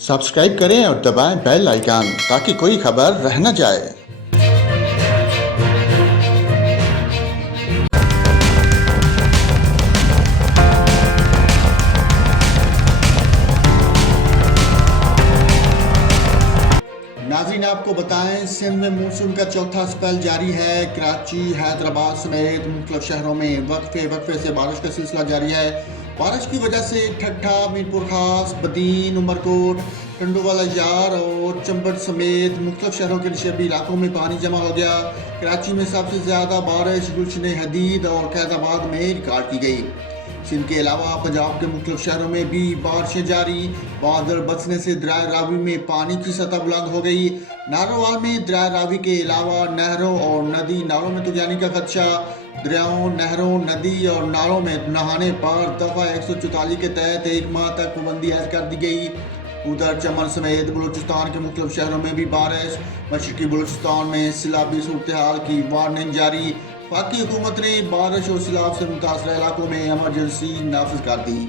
Subscribe करें और दबाएं बेल आइकन ताकि कोई खबर रह न जाए। नाज़रीन, आपको बताएं, सिंध में मानसून का चौथा स्पेल जारी है। कराची, हैदराबाद समेत मुख्तलिफ शहरों में वक्फे से बारिश का सिलसिला जारी है। बारिश की वजह से ठट्ठा, मीरपुर खास, बदीन, उमरकोट, टंडोवाला यार और चंबट समेत मुख्तलिफ शहरों के निशेबी इलाकों में पानी जमा हो गया। कराची में सबसे ज़्यादा बारिश गुलशन हदीद और कैदाबाद में रिकॉर्ड की गई। सिंध के अलावा पंजाब के मुख्तलिफ शहरों में भी बारिशें जारी। बादल बरसने से दरिया रावी में पानी की सतह बुलंद हो गई। नारोवाल में दरिया रावी के अलावा नहरों और नदी नालों में तूफानी का खदशा। दरियाओं, नहरों, नदी और नालों में नहाने पर दफ़ा 144 के तहत 1 माह तक पाबंदी ऐद कर दी गई। उधर चमन समेत बलूचिस्तान के मुख्तलिफ शहरों में भी बारिश। मशरकी बलूचिस्तान में सैलाबी सूरत हाल की वार्निंग जारी। वफाकी हुकूमत ने बारिश और सैलाब से मुतासर इलाकों में एमरजेंसी नाफिज कर दी।